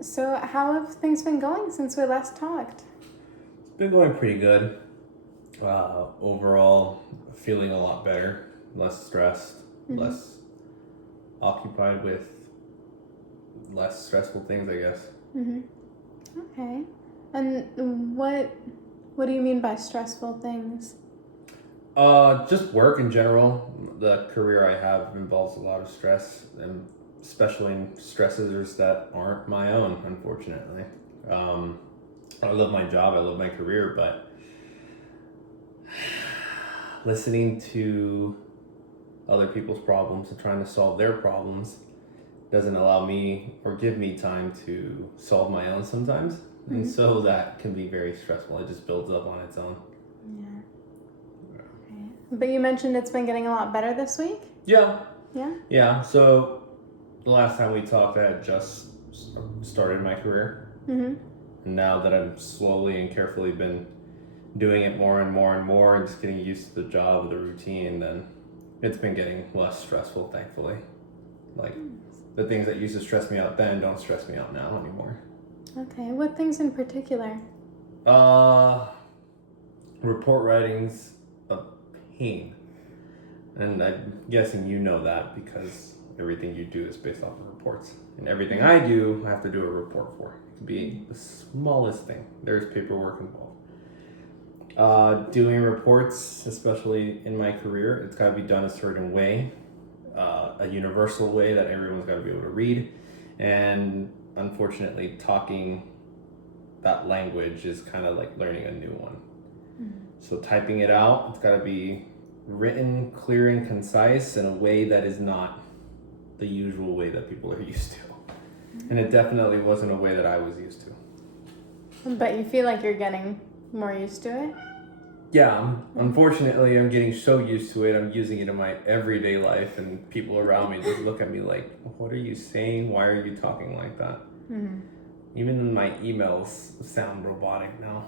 So how have things been going since we last talked? It's been going pretty good. Overall, feeling a lot better, less stressed, Mm-hmm. less occupied with less stressful things, I guess. Mm-hmm. Okay. And what do you mean by stressful things? Just work in general. The career I have involves a lot of stress, and especially in stressors that aren't my own, unfortunately. Um, I love my job, I love my career, but listening to other people's problems and trying to solve their problems doesn't allow me or give me time to solve my own sometimes. And so that can be very stressful. It just builds up on its own. Yeah. Okay. But you mentioned it's been getting a lot better this week? Yeah. Yeah? Yeah. So the last time we talked, I had just started my career. Mm-hmm. And now that I've slowly and carefully been doing it more and more and more and just getting used to the job, the routine, then it's been getting less stressful, thankfully. Like the things that used to stress me out then don't stress me out now anymore. Okay. What things in particular? Report writing's a pain. And I'm guessing you know that because everything you do is based off of reports. And everything I do, I have to do a report for. It could be the smallest thing. There's paperwork involved. Doing reports, especially in my career, it's got to be done a certain way, a universal way that everyone's got to be able to read. And unfortunately, talking that language is kind of like learning a new one. So typing it out, it's got to be written clear and concise in a way that is not the usual way that people are used to. And it definitely wasn't a way that I was used to. But you feel like you're getting more used to it? Yeah, unfortunately, I'm getting so used to it. I'm using it in my everyday life, and people around me just look at me like, what are you saying? Why are you talking like that? Mm-hmm. Even my emails sound robotic now.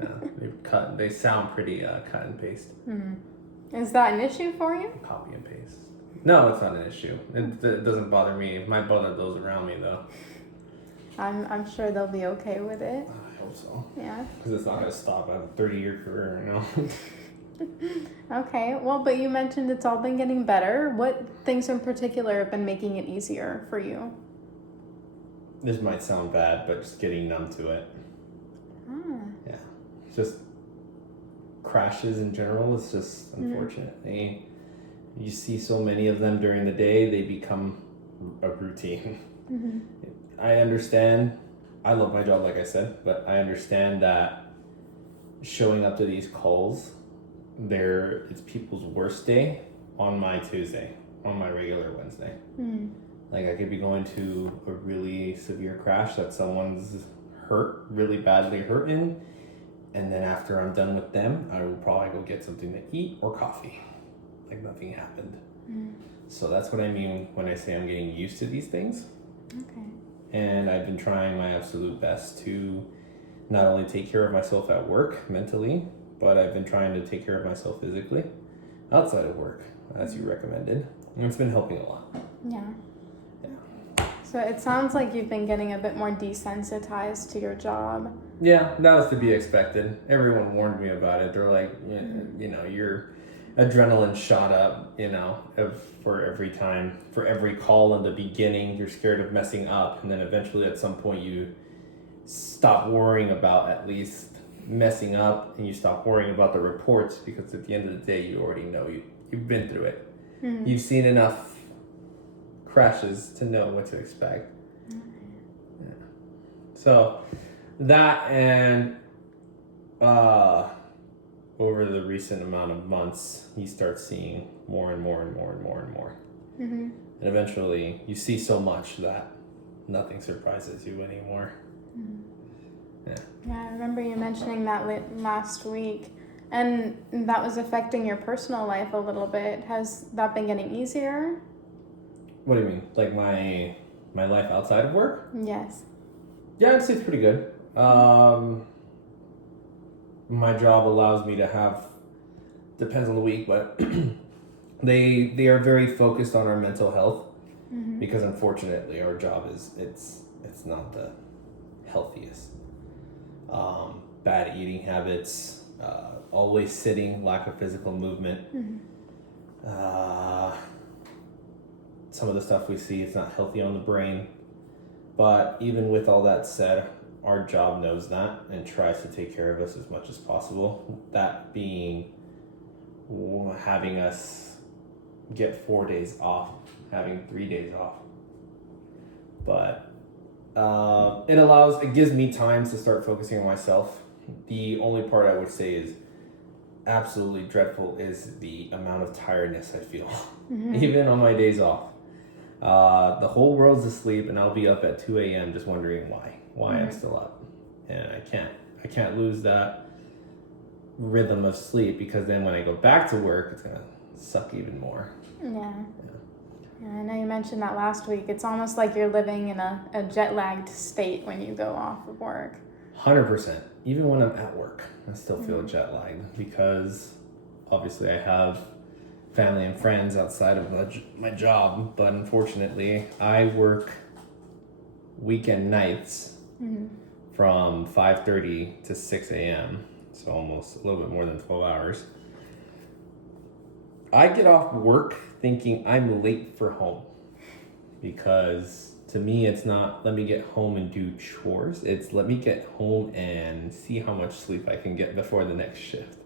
Yeah, they sound pretty cut and paste. Mm-hmm. Is that an issue for you? Copy and paste. No, it's not an issue. It doesn't bother me. It might bother those around me, though. I'm sure they'll be okay with it. I hope so. Yeah. Because it's not going to stop. I have a 30-year career, you know? Okay. Well, but you mentioned it's all been getting better. What things in particular have been making it easier for you? This might sound bad, but just getting numb to it. Yeah. Just crashes in general is just unfortunately you see so many of them during the day, they become a routine. I understand, I love my job like I said, but I understand that showing up to these calls, it's people's worst day on my Tuesday, on my regular Wednesday. Like I could be going to a really severe crash that someone's hurt, really badly hurt in, and then after I'm done with them, I will probably go get something to eat or coffee. Like nothing happened. So that's what I mean when I say I'm getting used to these things. Okay. And I've been trying my absolute best to not only take care of myself at work mentally, but I've been trying to take care of myself physically outside of work, as you recommended. And it's been helping a lot. Yeah. So it sounds like you've been getting a bit more desensitized to your job. Yeah, that was to be expected. Everyone warned me about it. They're like, you know, your adrenaline shot up, you know, for every call in the beginning, you're scared of messing up. And then eventually at some point you stop worrying about at least messing up and you stop worrying about the reports because at the end of the day, you already know you've been through it. You've seen enough crashes to know what to expect. Yeah. So that and over the recent amount of months, you start seeing more and more and more and more and more. And eventually you see so much that nothing surprises you anymore. Yeah, I remember you mentioning that last week. And that was affecting your personal life a little bit. Has that been getting easier? What do you mean? Like my life outside of work? Yes. Yeah, I'd say it's pretty good. My job allows me to have, depends on the week, but they are very focused on our mental health because unfortunately our job it's it's not the healthiest. Bad eating habits, always sitting, lack of physical movement. Some of the stuff we see, it's not healthy on the brain. But even with all that said, our job knows that and tries to take care of us as much as possible. That being having us get 4 days off, having 3 days off. But it gives me time to start focusing on myself. The only part I would say is absolutely dreadful is the amount of tiredness I feel, even on my days off. The whole world's asleep and I'll be up at 2 a.m. just wondering why I'm still up. And I can't lose that rhythm of sleep, because then when I go back to work, it's gonna suck even more. Yeah, I know you mentioned that last week. It's almost like you're living in a jet-lagged state when you go off of work. 100%. Even when I'm at work, I still feel jet-lagged, because obviously I have family and friends outside of my job, but unfortunately I work weekend nights from 5:30 to 6 a.m. So almost a little bit more than 12 hours. I get off work thinking I'm late for home, because to me it's not let me get home and do chores, it's let me get home and see how much sleep I can get before the next shift.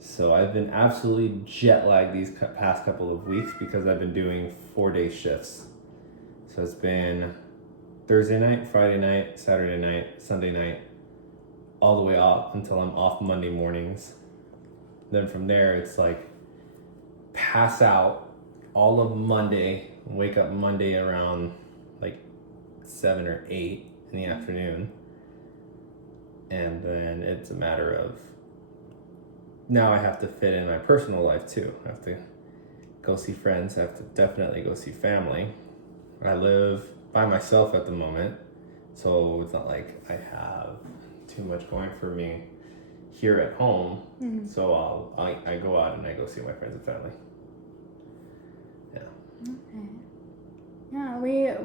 So I've been absolutely jet lagged these past couple of weeks because I've been doing 4-day shifts. So it's been Thursday night, Friday night, Saturday night, Sunday night, all the way up until I'm off Monday mornings. Then from there, it's like pass out all of Monday, wake up Monday around like 7 or 8 in the afternoon. And then it's a matter of, now I have to fit in my personal life too. I have to go see friends. I have to definitely go see family. I live by myself at the moment, so it's not like I have too much going for me here at home. So I go out and I go see my friends and family. Okay. Yeah,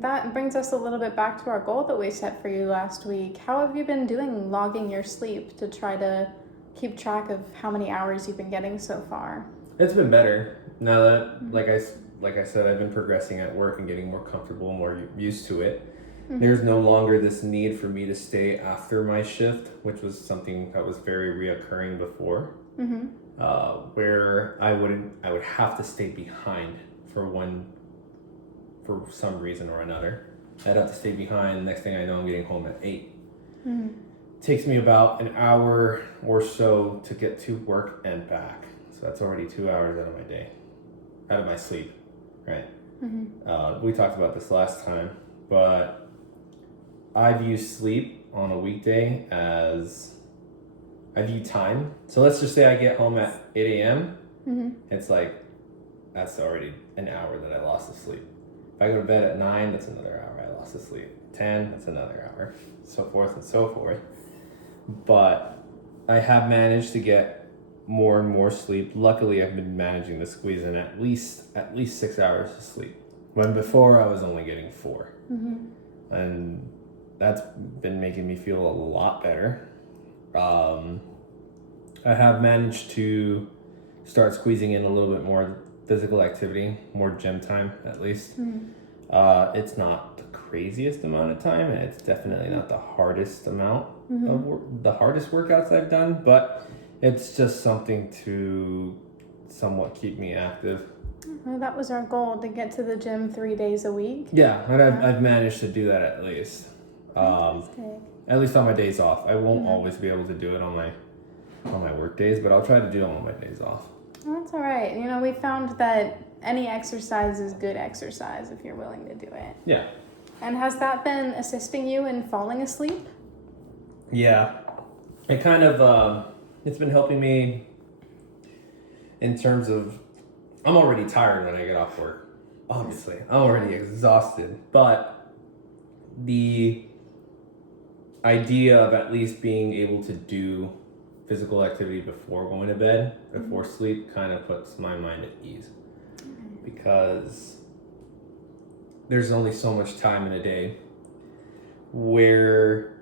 that brings us a little bit back to our goal that we set for you last week. How have you been doing logging your sleep to try to keep track of how many hours you've been getting so far? It's been better now that, like I said, I've been progressing at work and getting more comfortable, more used to it. There's no longer this need for me to stay after my shift, which was something that was very reoccurring before. Where I would have to stay behind for some reason or another. I'd have to stay behind. Next thing I know, I'm getting home at 8. Takes me about an hour or so to get to work and back. So that's already 2 hours out of my day, out of my sleep, right? We talked about this last time, but I view sleep on a weekday as, I view time. So let's just say I get home at 8 a.m. It's like, that's already an hour that I lost of sleep. If I go to bed at 9, that's another hour I lost of sleep. 10, that's another hour, so forth and so forth. But I have managed to get more and more sleep. Luckily, I've been managing to squeeze in at least 6 hours of sleep, when before I was only getting 4. And that's been making me feel a lot better. I have managed to start squeezing in a little bit more physical activity, more gym time at least. It's not the craziest amount of time, and it's definitely not the hardest amount of the hardest workouts I've done, but it's just something to somewhat keep me active. Well, that was our goal, to get to the gym 3 days a week. Yeah, and I've managed to do that at least. At least on my days off. I won't always be able to do it on my work days, but I'll try to do it on my days off. Well, that's all right. You know, we found that any exercise is good exercise if you're willing to do it. Yeah. And has that been assisting you in falling asleep? Yeah. It kind of, it's been helping me in terms of, I'm already tired when I get off work. Obviously, I'm already exhausted, but the idea of at least being able to do physical activity before going to bed, before sleep, kind of puts my mind at ease. Because there's only so much time in a day where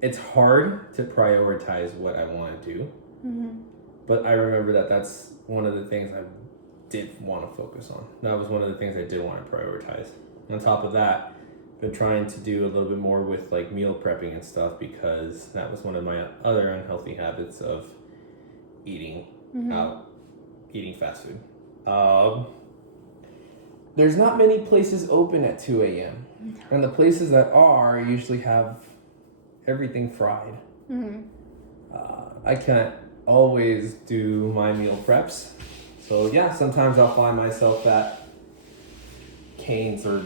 it's hard to prioritize what I want to do. But I remember that's one of the things I did want to focus on. That was one of the things I did want to prioritize. On top of that, been trying to do a little bit more with like meal prepping and stuff, because that was one of my other unhealthy habits of eating out, eating fast food. There's not many places open at 2 a.m. And the places that are usually have everything fried. I can't always do my meal preps. So yeah, sometimes I'll find myself at Cane's or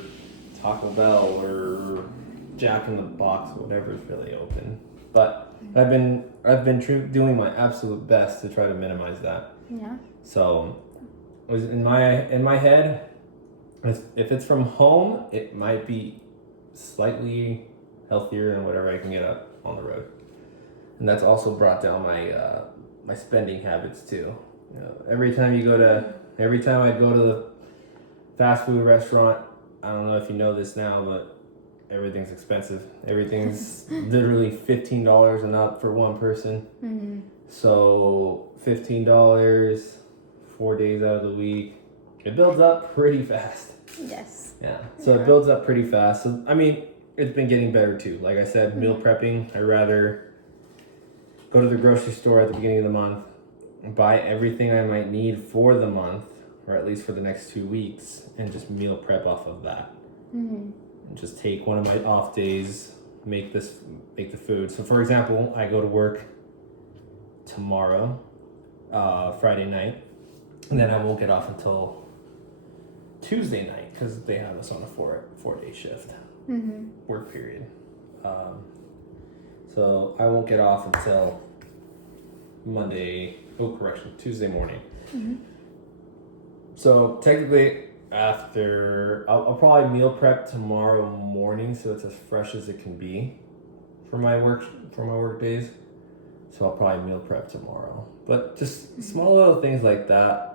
Taco Bell or Jack in the Box, whatever's really open. But I've been doing my absolute best to try to minimize that. Yeah. So was in my head, if it's from home, it might be slightly healthier than whatever I can get up on the road. And that's also brought down my my spending habits too. You know, every time I go to the fast food restaurant, I don't know if you know this now, but everything's expensive. Everything's literally $15 and up for one person. So $15, 4 days out of the week, it builds up pretty fast. Yes. Yeah. So it builds up pretty fast. So I mean, it's been getting better too. Like I said, meal prepping, I'd rather go to the grocery store at the beginning of the month, buy everything I might need for the month, or at least for the next 2 weeks, and just meal prep off of that. And just take one of my off days, make the food. So for example, I go to work tomorrow, Friday night, and then I won't get off until Tuesday night because they have us on a 4-day shift work period. So I won't get off until Tuesday morning. So technically, I'll probably meal prep tomorrow morning, so it's as fresh as it can be for my work days. So I'll probably meal prep tomorrow. But just small little things like that.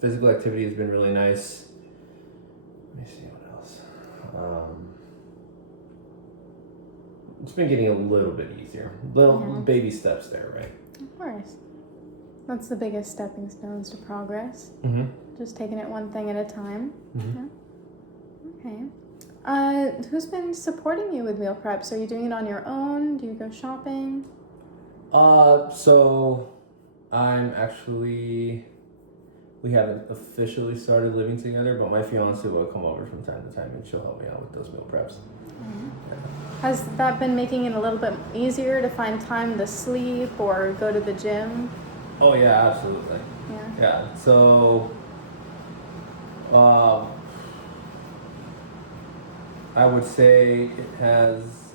Physical activity has been really nice. Let me see what else. It's been getting a little bit easier. Little baby steps there, right? Of course. That's the biggest stepping stones to progress. Just taking it one thing at a time. Yeah. Okay. Who's been supporting you with meal preps? Are you doing it on your own? Do you go shopping? So we haven't officially started living together, but my fiance will come over from time to time and she'll help me out with those meal preps. Yeah. Has that been making it a little bit easier to find time to sleep or go to the gym? Oh yeah, absolutely. Yeah. So, I would say it has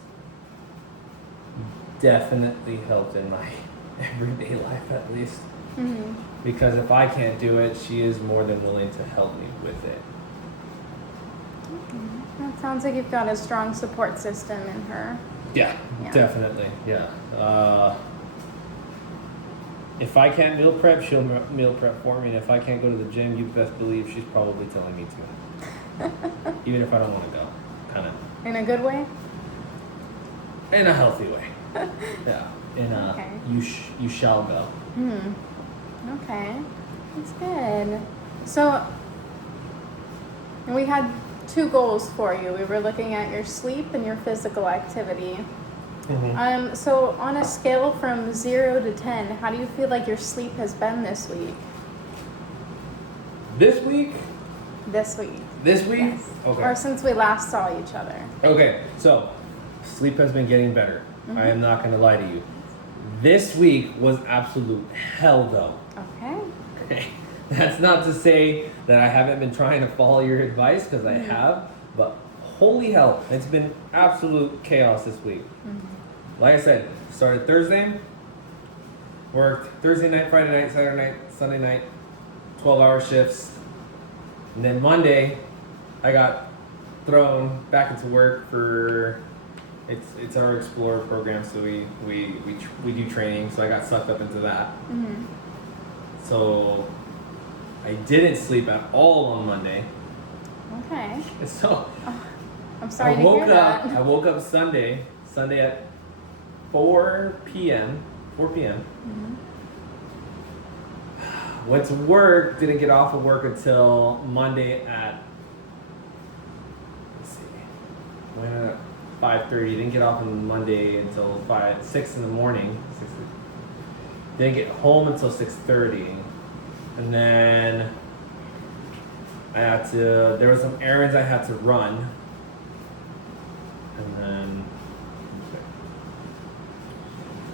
definitely helped in my everyday life, at least. Because if I can't do it, she is more than willing to help me with it. That sounds like you've got a strong support system in her. Yeah. Definitely. Yeah. If I can't meal prep, she'll meal prep for me. And if I can't go to the gym, you best believe she's probably telling me to. Even if I don't want to go. Kind of. In a good way? In a healthy way. Yeah. In a, okay. You shall go. Okay. That's good. So, we had 2 goals for you. We were looking at your sleep and your physical activity. So on a scale from 0 to 10, how do you feel like your sleep has been this week? This week? This week. This week? Yes. Okay. Or since we last saw each other. Okay, so sleep has been getting better. I am not going to lie to you. This week was absolute hell though. Okay. That's not to say that I haven't been trying to follow your advice, because I have, but holy hell, it's been absolute chaos this week. Like I said, started Thursday, worked Thursday night, Friday night, Saturday night, Sunday night, 12-hour shifts. And then Monday, I got thrown back into work for, it's our Explorer program, so we do training, so I got sucked up into that. So I didn't sleep at all on Monday. Okay. So I'm sorry I to woke hear up. that. I woke up Sunday at 4 p.m. 4 p.m. Mhm. Went to work. Didn't get off of work until Monday at, let's see, went at 5:30. Didn't get off on Monday until 6 in the morning. Didn't get home until 6:30, and then there were some errands I had to run, and then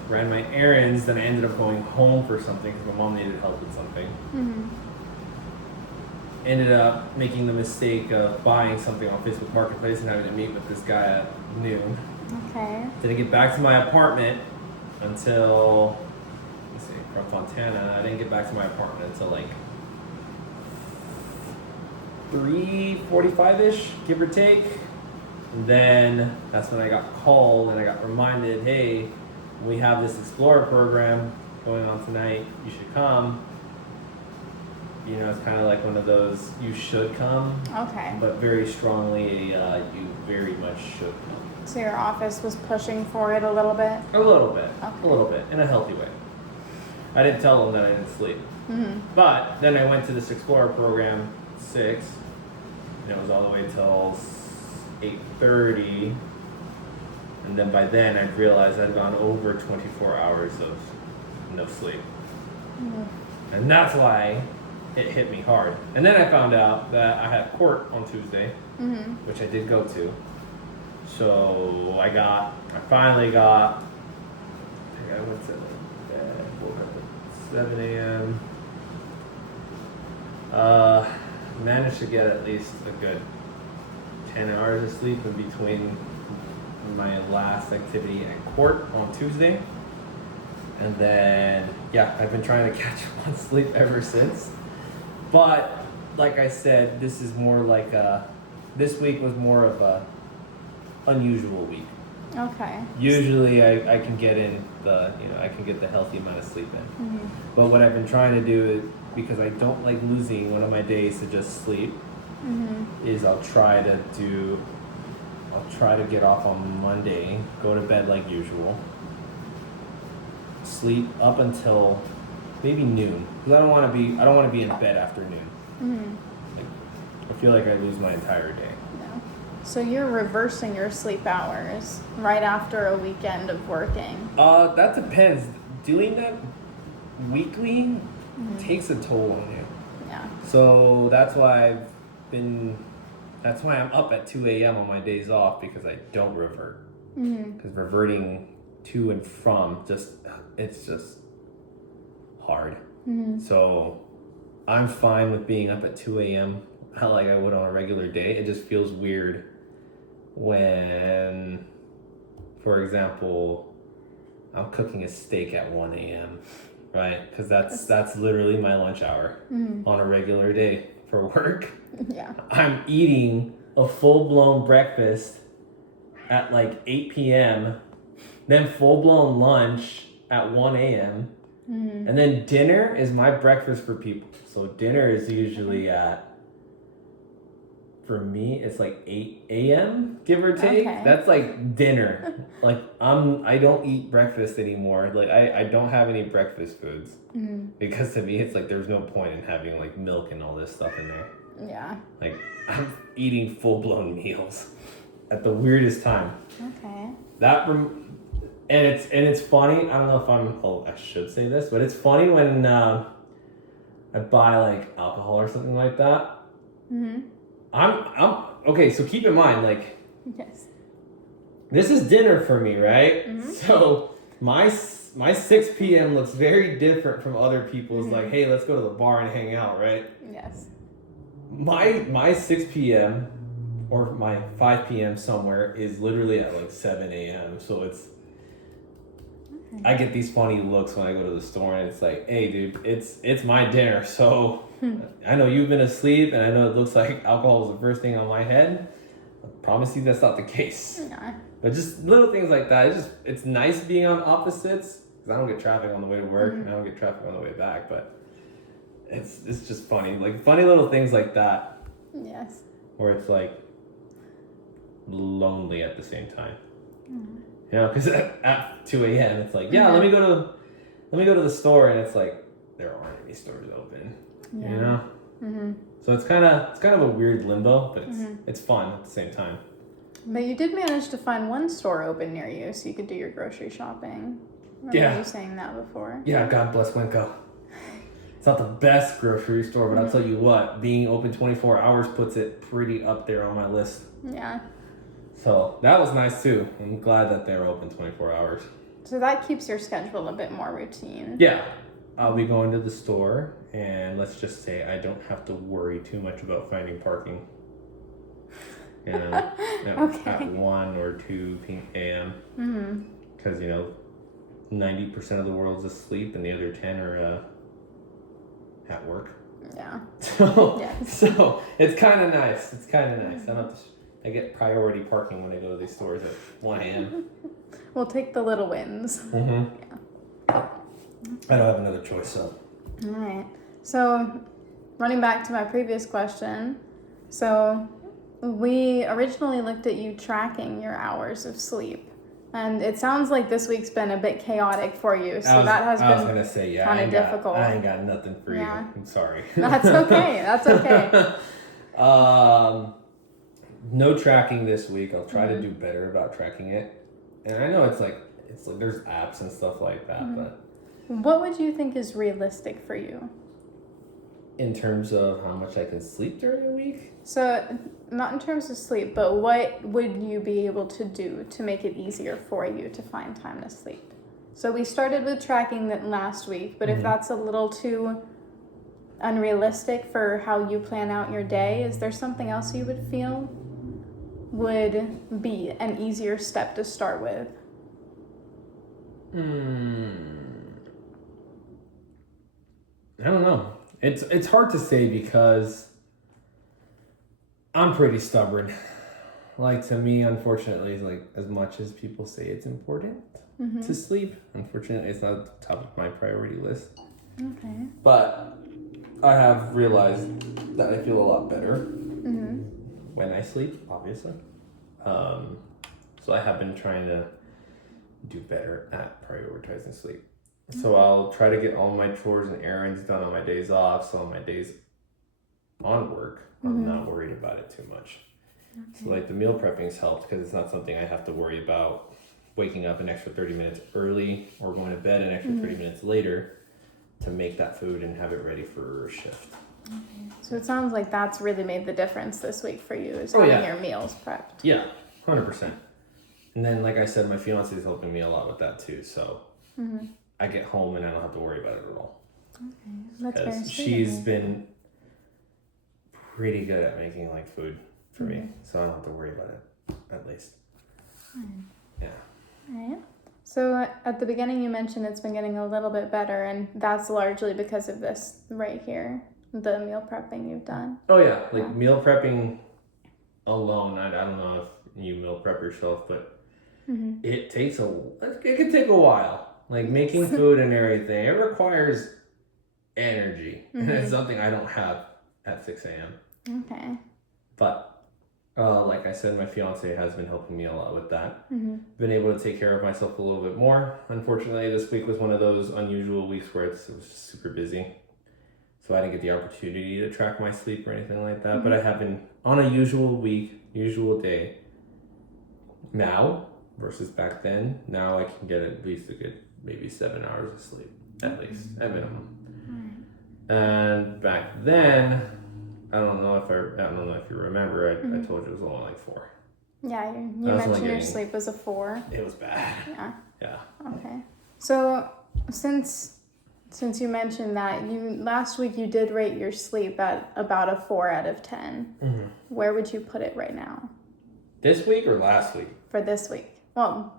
ran my errands. Then I ended up going home for something because my mom needed help with something. Mhm. Ended up making the mistake of buying something on Facebook Marketplace and having to meet with this guy at noon. Okay. Didn't get back to my apartment until, let's see, from Fontana. I didn't get back to my apartment until like 3:45-ish, give or take. And then that's when I got called and I got reminded, hey, we have this Explorer program going on tonight. You should come. You know, it's kind of like one of those, you should come, Okay. but very strongly, you very much should come. So your office was pushing for it a little bit? A little bit. Okay. A little bit. In a healthy way. I didn't tell them that I didn't sleep. Mhm. But then I went to this Explorer program 6, and it was all the way till 8:30. And then by then I'd realized I'd gone over 24 hours of no sleep. Mhm. And that's why it hit me hard. And then I found out that I had court on Tuesday, Mhm. which I did go to. So I finally got, I think I went to bed, woke up at 7 a.m. Managed to get at least a good 10 hours of sleep in between my last activity at court on Tuesday. And then, yeah, I've been trying to catch up on sleep ever since. But, like I said, this week was more of a unusual week. Okay. Usually I can get I can get the healthy amount of sleep in. Mhm. But what I've been trying to do is, because I don't like losing one of my days to just sleep, Mhm. is I'll try to get off on Monday, go to bed like usual, sleep up until maybe noon, because I don't want to be in bed after noon. Mhm. Like, I feel like I lose my entire day. Yeah. So you're reversing your sleep hours right after a weekend of working. That depends. Doing that weekly Mhm. takes a toll on you. Yeah. So that's why I'm up at 2 a.m. on my days off, because I don't revert. Mhm. Because reverting to and from it's just hard. Mhm. So I'm fine with being up at 2 a.m. like I would on a regular day. It just feels weird when, for example, I'm cooking a steak at 1 a.m., right? Because that's literally my lunch hour Mhm. on a regular day for work. Yeah. I'm eating a full-blown breakfast at like 8 p.m., then full-blown lunch at 1 a.m., Mhm. and then dinner is my breakfast for people. So dinner is usually for me, it's like 8 a.m., give or take. Okay. That's like dinner. Like I don't eat breakfast anymore. Like I don't have any breakfast foods. Mhm. Because to me, it's like there's no point in having like milk and all this stuff in there. Yeah. Like, I'm eating full-blown meals at the weirdest time. Okay. And it's funny. I don't know if I should say this, but it's funny when I buy like alcohol or something like that. Mhm. I'm okay. So keep in mind, like, Yes. this is dinner for me, right? Mhm. So my 6 p.m. looks very different from other people's. Mhm. Like, hey, let's go to the bar and hang out, right? Yes. My 6 p.m. or my 5 p.m. somewhere is literally at like 7 a.m. So I get these funny looks when I go to the store, and it's like, hey, dude, it's my dinner. So I know you've been asleep, and I know it looks like alcohol is the first thing on my head. I promise you that's not the case. Yeah. But just little things like that. It's nice being on opposites, because I don't get traffic on the way to work, and I don't get traffic on the way back. But it's just funny. Like funny little things like that Yes. where it's like lonely at the same time. Mm. You know, because at 2 a.m. it's like, yeah, let me go to the store, and it's like there aren't any stores open. Yeah. You know. Mm-hmm. So it's kind of a weird limbo, but it's fun at the same time. But you did manage to find one store open near you, so you could do your grocery shopping. Remember you saying that before? Yeah, God bless Winco. It's not the best grocery store, but I'll tell you what, being open 24 hours puts it pretty up there on my list. Yeah. So that was nice too. I'm glad that they're open 24 hours. So that keeps your schedule a bit more routine. Yeah. I'll be going to the store, and let's just say I don't have to worry too much about finding parking. You know, Okay. at 1 or 2 a.m. Because, 90% of the world's asleep, and the other 10 are at work. Yeah. So, Yes. so it's kind of nice. I don't have to, I get priority parking when I go to these stores at 1 a.m. We'll take the little wins. Mm-hmm. Yeah. I don't have another choice, so. All right. So, running back to my previous question, so we originally looked at you tracking your hours of sleep, and it sounds like this week's been a bit chaotic for you. So I was been gonna say, yeah, kind of difficult. I ain't got nothing for Yeah. you. I'm sorry. That's okay. That's okay. No tracking this week. I'll try to do better about tracking it. And I know it's like there's apps and stuff like that, but What would you think is realistic for you? in terms of how much I can sleep during a week, So, not in terms of sleep, but what would you be able to do to make it easier for you to find time to sleep? So, we started with tracking that last week, but if that's a little too unrealistic for how you plan out your day, is there something else you would feel would be an easier step to start with? I don't know. It's hard to say because I'm pretty stubborn. Like, to me, unfortunately, like, as much as people say it's important to sleep, unfortunately, it's not at the top of my priority list. Okay. But I have realized that I feel a lot better when I sleep, obviously. So I have been trying to do better at prioritizing sleep. So I'll try to get all my chores and errands done on my days off. So on my days on work, I'm not worried about it too much. So like the meal prepping's helped because it's not something I have to worry about waking up an extra 30 minutes early or going to bed an extra 30 minutes later to make that food and have it ready for a shift. So it sounds like that's really made the difference this week for you, is Oh, having yeah. your meals prepped. Yeah, 100%. And then, like I said, my fiance is helping me a lot with that too. So I get home and I don't have to worry about it at all. That's very Because sweet. she's been pretty good at making like food for me. So I don't have to worry about it, at least. Yeah. Alright. So at the beginning you mentioned it's been getting a little bit better, and that's largely because of this right here, the meal prepping you've done. Oh yeah, like meal prepping alone. I don't know if you meal prep yourself, but it can take a while. Like making food and everything, it requires energy, and it's something I don't have at 6 a.m. Okay. But like I said, my fiance has been helping me a lot with that. Been able to take care of myself a little bit more. Unfortunately, this week was one of those unusual weeks where it was just super busy. So I didn't get the opportunity to track my sleep or anything like that. But I have been on a usual week, usual day now versus back then. Now I can get at least a good maybe 7 hours of sleep, at least, at minimum. And back then, I don't know if you remember, I told you it was only like 4. Yeah, you I was mentioned only your getting- sleep was a 4. It was bad. Yeah. Yeah. Okay. So since you mentioned that, last week you did rate your sleep at about a 4 out of 10. Where would you put it right now This week or last week? for this week? Well,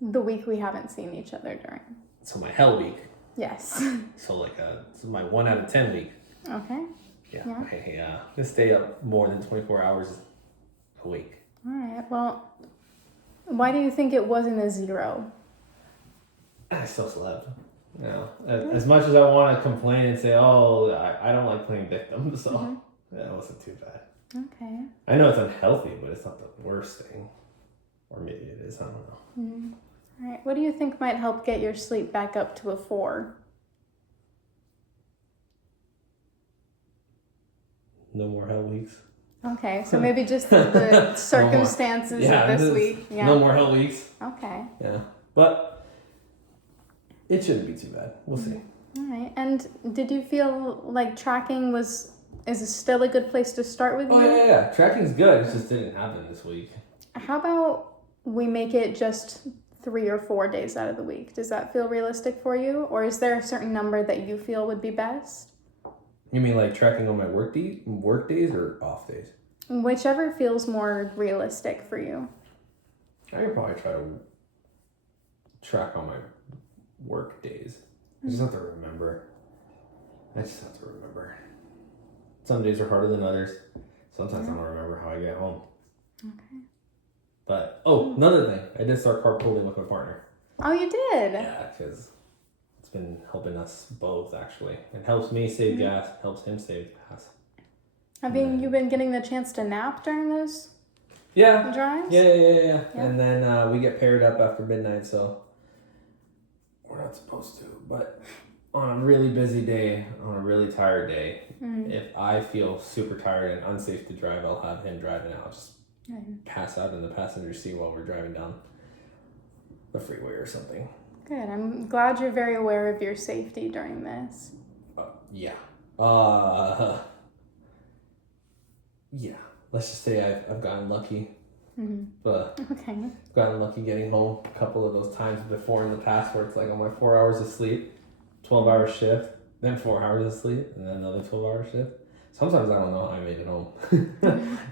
the week we haven't seen each other during. So my hell week. Yes. So like my 1 out of 10 week. Okay. Yeah. I stay up more than 24 hours a week. All right. Well, why do you think it wasn't a 0? I still slept. As much as I want to complain and say, oh, I don't like playing victim, so that wasn't too bad. Okay. I know it's unhealthy, but it's not the worst thing. Or maybe it is, I don't know. Mm-hmm. All right. What do you think might help get your sleep back up to a 4? No more hell weeks. Okay, so maybe just the circumstances of this week. Yeah. No more hell weeks. Okay. Yeah. But it shouldn't be too bad. We'll see. All right. And did you feel like tracking is still a good place to start with you? Oh, yeah. Tracking's good. It just didn't happen this week. How about we make it just 3 or 4 days out of the week? Does that feel realistic for you? Or is there a certain number that you feel would be best? You mean like tracking on my work days or off days? Whichever feels more realistic for you. I could probably try to track on my work days. I just have to remember. Some days are harder than others. Sometimes I don't remember how I get home. Okay. But, another thing. I did start carpooling with my partner. Oh, you did? Yeah, because it's been helping us both, actually. It helps me save gas, helps him save gas. Have you been getting the chance to nap during those Yeah. drives? Yeah. And then we get paired up after midnight, so we're not supposed to. But on a really busy day, on a really tired day, if I feel super tired and unsafe to drive, I'll have him drive and I'll just pass out in the passenger seat while we're driving down the freeway or something. Good. I'm glad you're very aware of your safety during this. Yeah. Yeah. Let's just say I've gotten lucky. Okay. I've gotten lucky getting home a couple of those times before in the past where it's like on my 4 hours of sleep, 12-hour shift, then 4 hours of sleep, and then another 12-hour shift. Sometimes I don't know how I made it home.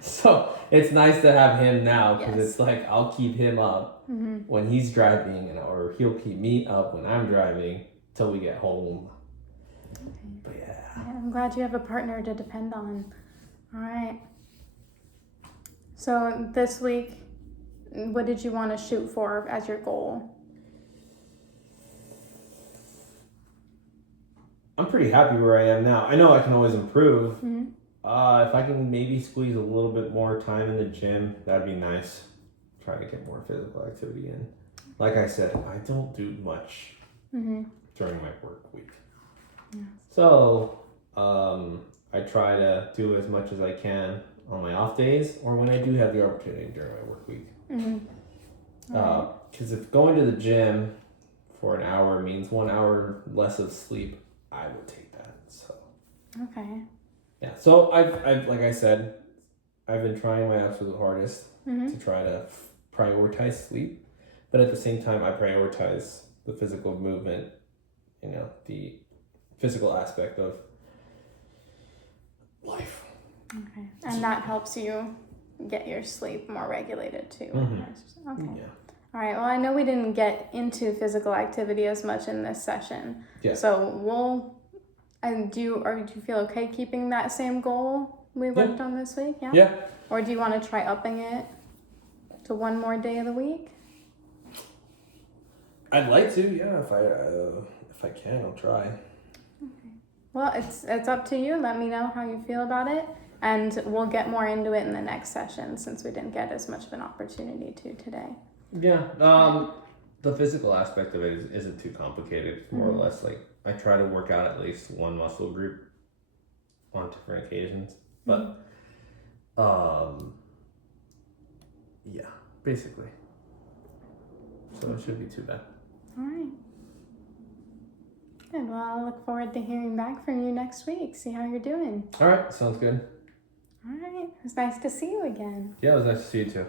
So it's nice to have him now because it's like I'll keep him up when he's driving, or he'll keep me up when I'm driving till we get home. Okay. But yeah. I'm glad you have a partner to depend on. All right. So this week, what did you want to shoot for as your goal? I'm pretty happy where I am now. I know I can always improve. If I can maybe squeeze a little bit more time in the gym, that'd be nice. Try to get more physical activity in. Like I said, I don't do much during my work week. Yes. So I try to do as much as I can on my off days or when I do have the opportunity during my work week. Because if going to the gym for an hour means 1 hour less of sleep, I would take that. So Okay. yeah. So I've like I said, I've been trying my absolute hardest to try to prioritize sleep, but at the same time I prioritize the physical movement, the physical aspect of life. Okay. And that helps you get your sleep more regulated too. Okay. Yeah. All right. Well, I know we didn't get into physical activity as much in this session. Yeah. So do you feel okay keeping that same goal we worked on this week? Yeah. Yeah. Or do you want to try upping it to 1 more day of the week? I'd like to. Yeah. If I can, I'll try. Well, it's up to you. Let me know how you feel about it, and we'll get more into it in the next session since we didn't get as much of an opportunity to today. Yeah. The physical aspect of it isn't too complicated. It's more or less like I try to work out at least one muscle group on different occasions. But yeah, basically. So it shouldn't be too bad. All right. Good. Well, I'll look forward to hearing back from you next week. See how you're doing. All right. Sounds good. All right. It was nice to see you again. Yeah, it was nice to see you too.